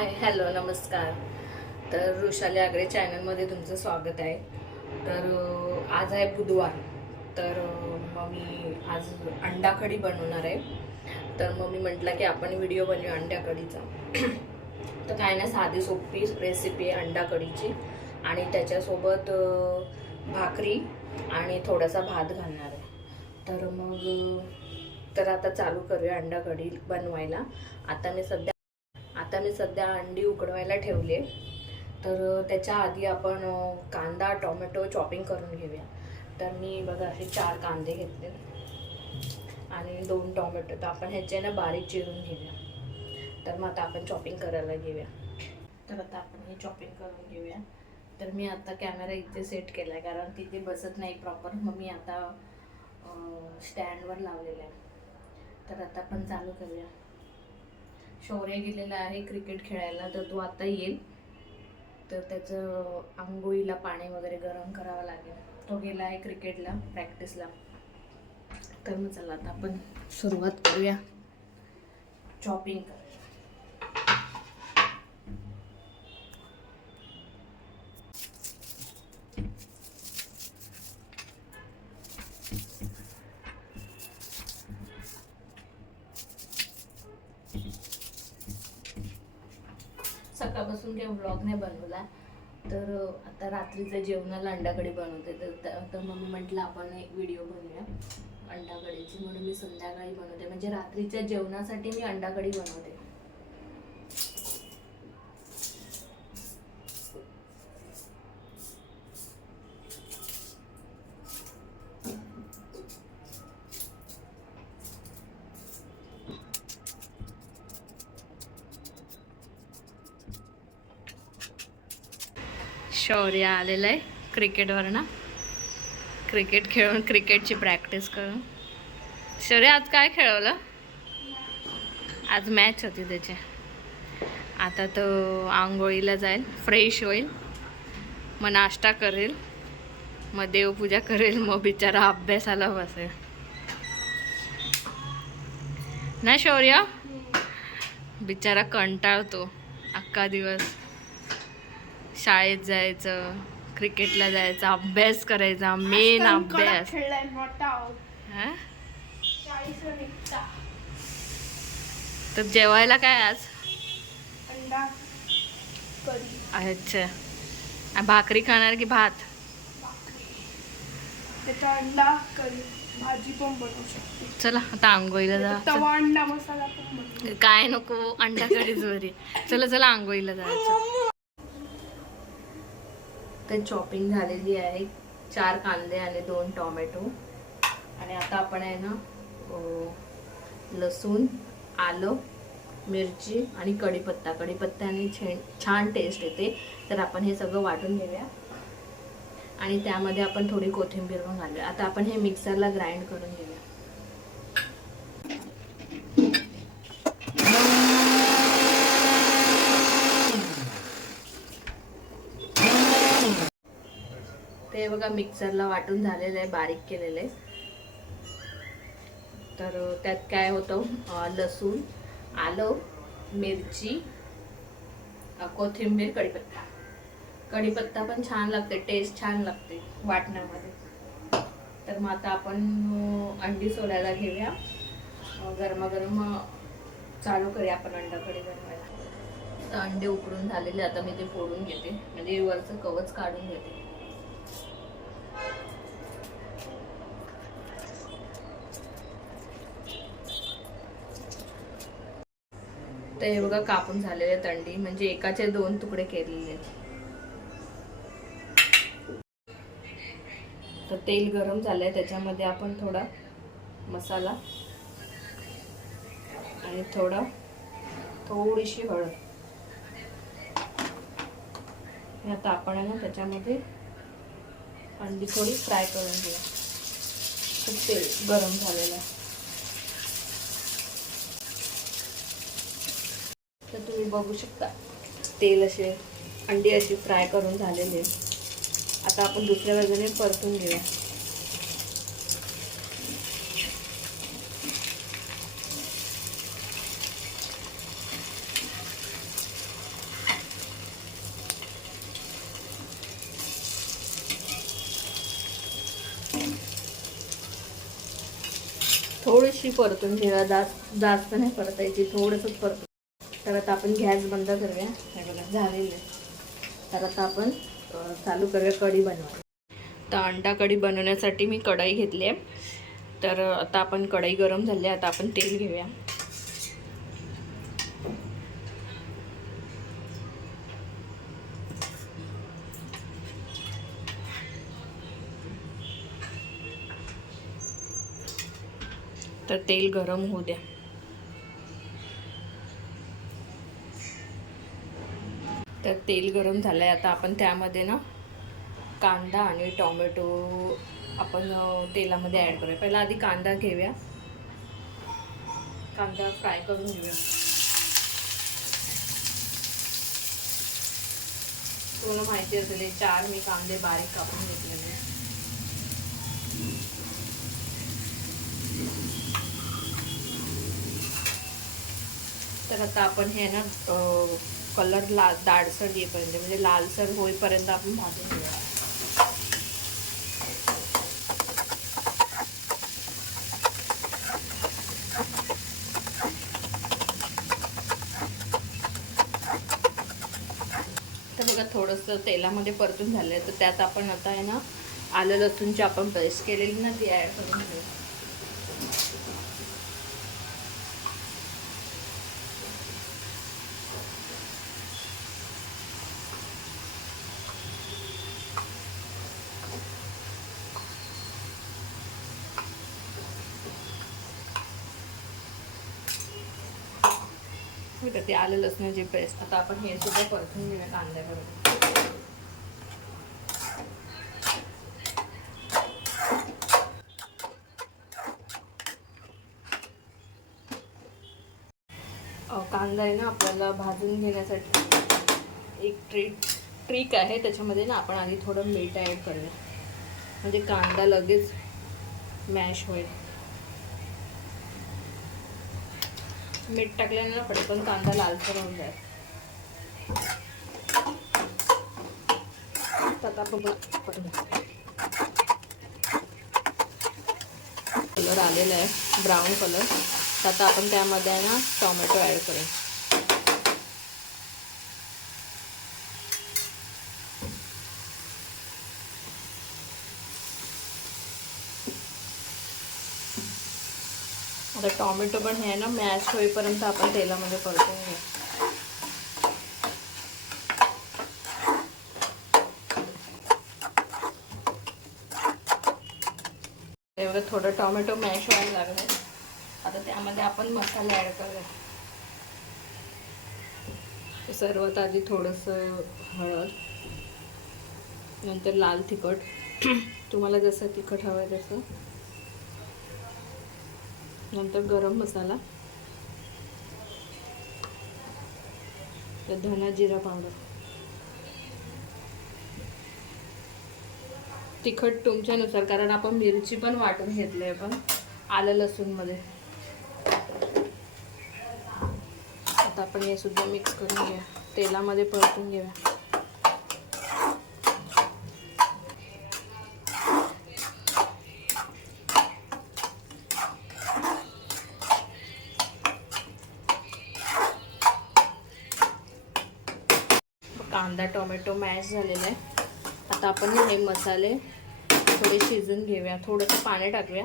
Hi hello नमस्कार. तर वृषाली आगरे चॅनलमध्ये तुमचं स्वागत आहे. तर आज आहे बुधवार. तर मग मी आज अंडा कढी बनवणार आहे. तर मग मी म्हटलं की आपण व्हिडिओ बनवूया अंडा कढीचा. तर काय ना, साधी सोपी रेसिपी आहे अंडा कढीची आणि त्याच्यासोबत भाकरी आणि थोडासा भात घालणार आहे. तर आता चालू करूया अंडा कढी बनवायला. आता मी सध्या अंडी उकडवायला ठेवले. तर त्याच्या आधी आपण कांदा टोमॅटो चॉपिंग करून घेऊया. तर मी बघा असे 4 कांदे घेतले आणि 2 टोमॅटो. तर आपण ह्याचे ना बारीक चिरून घेऊया. तर मग आता आपण चॉपिंग करायला घेऊया. तर आता आपण हे चॉपिंग करून घेऊया. तर मी आता कॅमेरा इथे सेट केला आहे कारण तिथे बसत नाही प्रॉपर. मग मी आता स्टँडवर लावलेला आहे. तर आता आपण चालू करूया. शौर्य गेलेला आहे क्रिकेट खेळायला. तर तो आता येईल. तर त्याचं आंघोळीला पाणी वगैरे गरम करावं लागेल. तो गेला आहे क्रिकेटला प्रॅक्टिसला. तर मग चला आता आपण सुरुवात करूया चॉपिंग. सकाळपासून काही व्लॉग नाही बनवला. तर आता रात्रीचं जेवणाला अंडा कढी बनवते. तर मग मी म्हटलं आपण एक व्हिडिओ बनवूया अंडा कढीची. म्हणून मी संध्याकाळी बनवते, म्हणजे रात्रीच्या जेवणासाठी मी अंडा कढी बनवते. शौर्य आलेलं आहे क्रिकेटवर ना, क्रिकेट खेळून क्रिकेटची प्रॅक्टिस करून. शौर्य आज काय खेळवलं? आज मॅच होती त्याची. आता तो आंघोळीला जाईल, फ्रेश होईल, मग नाश्ता करेल, मग देवपूजा करेल, मग बिचारा अभ्यासाला बसेल ना. शौर्य बिचारा कंटाळतो अख्खा दिवस. शाळेत जायचं, क्रिकेटला जायचं, अभ्यास करायचा, मेन अभ्यास. तर जेवायला काय आज? अंडा कढी. अच्छा, भाकरी खाणार की भात? त्याचा अंडा कढी भाजी पण बनवू शकते. चला आता आंघोळीला जा. तवा अंडा मसाला पण बनवू. काय नको, अंडा कढीच बरी. चला आंघोळीला जायचं. तर चॉपिंग झालेली आहे. 4 कांदे आणि 2 टोमॅटो. आणि आता आपण आहे ना लसूण, आलं, मिरची आणि कढीपत्त्याने छान टेस्ट येते. तर आपण हे सगळं वाटून घेऊया आणि त्यामध्ये आपण थोडी कोथिंबीर पण घालूया. आता आपण हे मिक्सरला ग्राइंड करून घेऊया. ते बघा मिक्सरला वाटून झालेलं आहे, बारीक केलेलं आहे. तर त्यात काय होतं, लसूण, आलं, मिरची, कोथिंबीर, कढीपत्ता पण छान लागते, टेस्ट छान लागते वाटण्यामध्ये. तर मग आता आपण अंडी सोलायला घेऊया. गरमागरम चालू करूया आपण अंडा कढी बनवायला. तर अंडे उकडून झालेले. आता मी ते फोडून घेते, म्हणजे वरचं कवच काढून घेते. तर हे बघा कापून झालेले अंडी, म्हणजे एकाचे 2 तुकडे केलेले. तर तेल गरम झालंय, त्याच्यामध्ये आपण थोडा मसाला आणि थोडीशी हळद. आता आपण आहे ना त्याच्यामध्ये अंडी थोडी फ्राय करून घेऊया. खूप तेल गरम झालेलं आहे. तर तुम्ही बघू शकता तेल असे अंडी अशी फ्राय करून झालेले. आता आपण दुसऱ्या बाजूने परतून घेऊया. थोडीशी परतून घेऊया, जास्त नाही परतायची, थोडंसंच परतून. तर आता आपण गॅस बंद करूया. हे बघा झालेलं आहे. तर आता आपण चालू करूया कढी बनवायला. तर अंडा कढी बनवण्यासाठी मी कढई घेतली आहे. तर आता आपण कढई गरम झाली आहे, आता आपण तेल घेऊया. तर तेल गरम होऊ द्या. तर तेल गरम झालं आहे. आता आपण त्यामध्ये ना कांदा आणि टोमॅटो आपण तेलामध्ये ॲड करूया. पहिला आधी कांदा घेऊया, कांदा फ्राय करून घेऊया. तुम्हाला माहिती असेल 4 मी कांदे बारीक कापून घेतलेले. तर आता आपण हे ना कलर दाडसर येईपर्यंत म्हणजे लालसर होईपर्यंत आपण भाजून घेऊया. तर बघा थोडंसं तेलामध्ये परतून झालं आहे. तर त्यात आपण आता आहे ना आलं लसूणची आपण पेस्ट केलेली ना ती ॲड करून घेऊ. तर ते आलं लसणाची पेस्ट आता आपण हे सुद्धा परतून घेऊया कांद्याबरोबर. कांदा आहे ना आपल्याला भाजून घेण्यासाठी एक ट्रिक आहे. त्याच्यामध्ये ना आपण आधी थोडं मीठ ॲड करूया, म्हणजे कांदा लगेच मॅश होईल. मीठ टाकल्याने ना पटकन कांदा लालसर होऊन जाईल. आता कलर आलेला आहे ब्राऊन कलर. आता आपण त्यामध्ये आहे ना टोमॅटो ॲड करूया. आता टोमॅटो पण हे ना मॅश होईपर्यंत आपण तेलामध्ये परतून घेऊ. एवढं थोडं टोमॅटो मॅश व्हायला लागलं. आता त्यामध्ये आपण मसाले ॲड करूया. सर्वात आधी थोडंसं हळद, नंतर लाल तिखट तुम्हाला जसं तिखट हवं आहे तसं, नंतर गरम मसाला, तर धना जिरा पावडर. तिखट तुमच्यानुसार, कारण आपण मिरची पण वाटून घेतली आहे पण आलं लसूणमध्ये. आता आपण हे सुद्धा मिक्स करून घेऊया, तेलामध्ये परतून घेऊया. कांदा टोमॅटो मॅश झालेला आहे. आता आपण हे मसाले थोडे शिजून घेऊया, थोडंसं पाणी टाकूया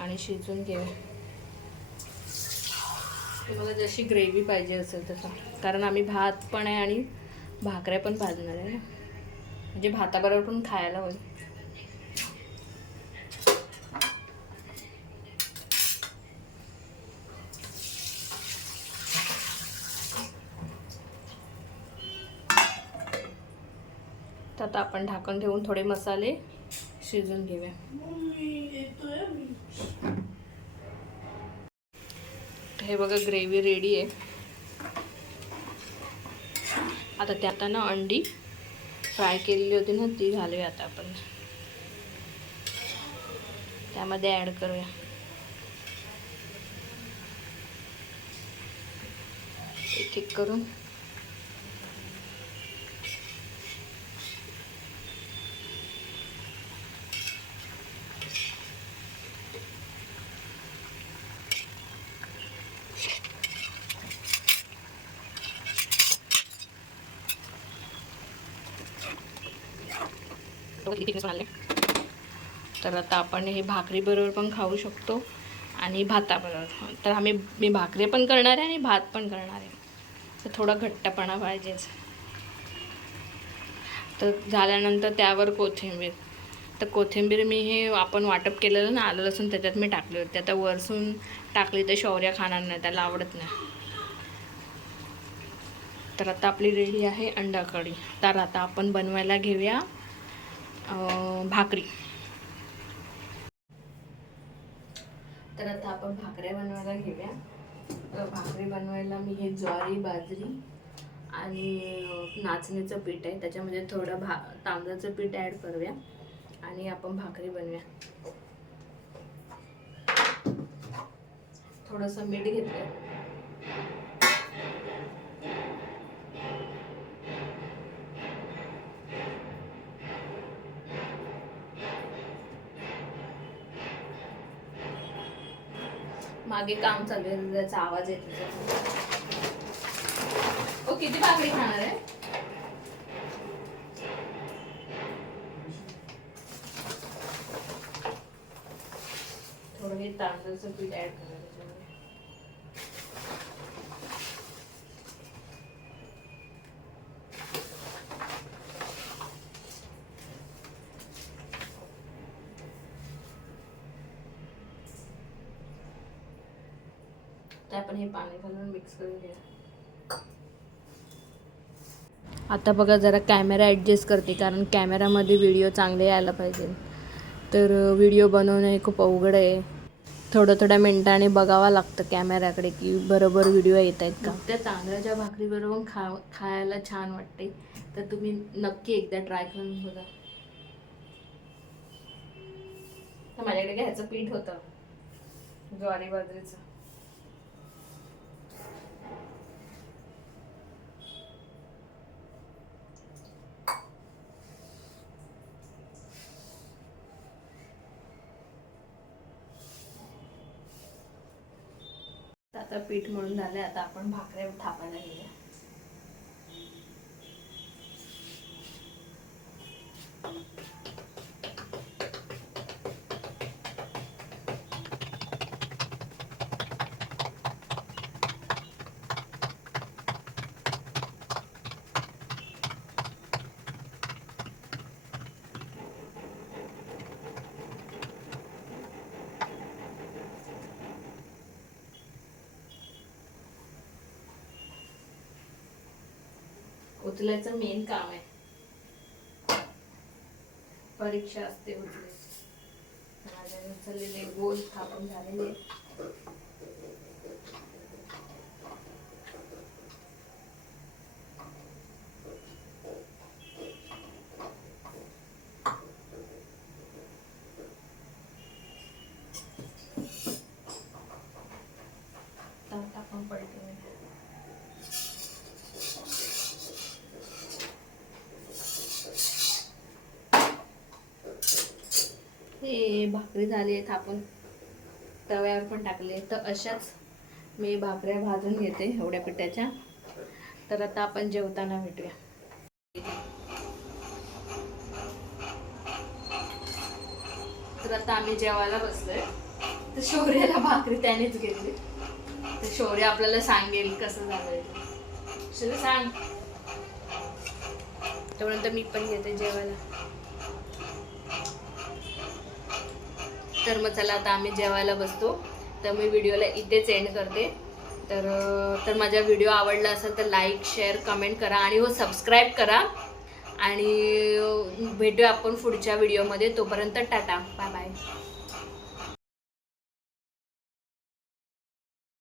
आणि शिजून घेऊया. तुम्हाला जशी ग्रेव्ही पाहिजे असेल तसं, कारण आम्ही भात पण आहे आणि भाकऱ्या पण भाजणार आहे, म्हणजे भाताबरोबर पण खायला होईल. तर आता आपण ढाकण ठेवून थोडे मसाले शिजून घेऊया. हे बघा ग्रेव्ही रेडी आहे. आता त्यात ना अंडी फ्राय केलेली होती ना ती घालूया. आता आपण त्यामध्ये ॲड करूया. एक एक करून तर आता आपण हे भाकरीबरोबर पण खाऊ शकतो आणि भाताबरोबर. तर मी भाकरी पण करणार आहे आणि भात पण करणार आहे. तर थोडा घट्टपणा पाहिजेच. तर झाल्यानंतर त्यावर कोथिंबीर. तर कोथिंबीर मी हे आपण वाटप केलेलं ना आलं लसूण त्याच्यात मी टाकले होते. आता वरसून टाकली तर शौर्य खाणार नाही, त्याला आवडत नाही. तर आता आपली रेडी आहे अंडा कढी. तर आता आपण बनवायला घेऊया भाकरी. तर आता आपण भाकऱ्या बनवायला घेऊया. तर भाकरी बनवायला मी हे ज्वारी, बाजरी आणि नाचणीचं पीठ आहे, त्याच्यामध्ये थोडं तांदळाचं पीठ ॲड करूया आणि आपण भाकरी बनवूया. थोडंसं मीठ घेतलं. मागे काम चालू आहे, त्याचा आवाज येतो. ओ किती भाकरी खाणार आहे? थोडं हे तांदळाचं पीठ ऍड करा त्याच्यामध्ये. तर आपण हे पाणी घालून मिक्स करून घेऊया. आता बघा जरा कॅमेरा ॲडजस्ट करते, कारण कॅमेरामध्ये व्हिडिओ चांगले यायला पाहिजे. तर व्हिडिओ बनवणं हे खूप अवघड आहे. थोड्या मिनिटाने बघावं लागतं कॅमेऱ्याकडे की बरोबर व्हिडिओ येत आहेत का. त्या तांदळाच्या भाकरीबरोबर खायला छान वाटते. तर तुम्ही नक्की एकदा ट्राय करून बघा. तर माझ्याकडे घ्यायचं पीठ होतं ज्वारी बाजरीचं. आता पीठ मळून झाले. आता आपण भाकऱ्या थापायला घेऊया. उचलायचं मेन काम आहे. परीक्षा असते उचलायची. माझ्याने उचललेले गोल थापून झालेले. आपण पलटून हे भाकरी झाली आहे थापून, तव्यावर पण टाकले. तर अशाच मी भाकऱ्या भाजून घेते एवढ्या पिठाच्या. तर आता आपण जेवताना भेटूया. तर आता आम्ही जेवायला बसलोय. तर शौर्याला भाकरी त्यानेच घेतली. तर शौर्य आपल्याला सांगेल कसं झालंय. शौर्य सांग. त्यानंतर मी पण घेते जेवायला. तर मग चला आता आम्ही जेवायला बसतो. तर मी व्हिडिओला इथेच एंड करते. तर माझा व्हिडिओ आवडला असेल तर लाईक, शेअर, कमेंट करा आणि हो सबस्क्राईब करा. आणि भेटूया आपण पुढच्या व्हिडिओमध्ये. तोपर्यंत टाटा, बाय बाय.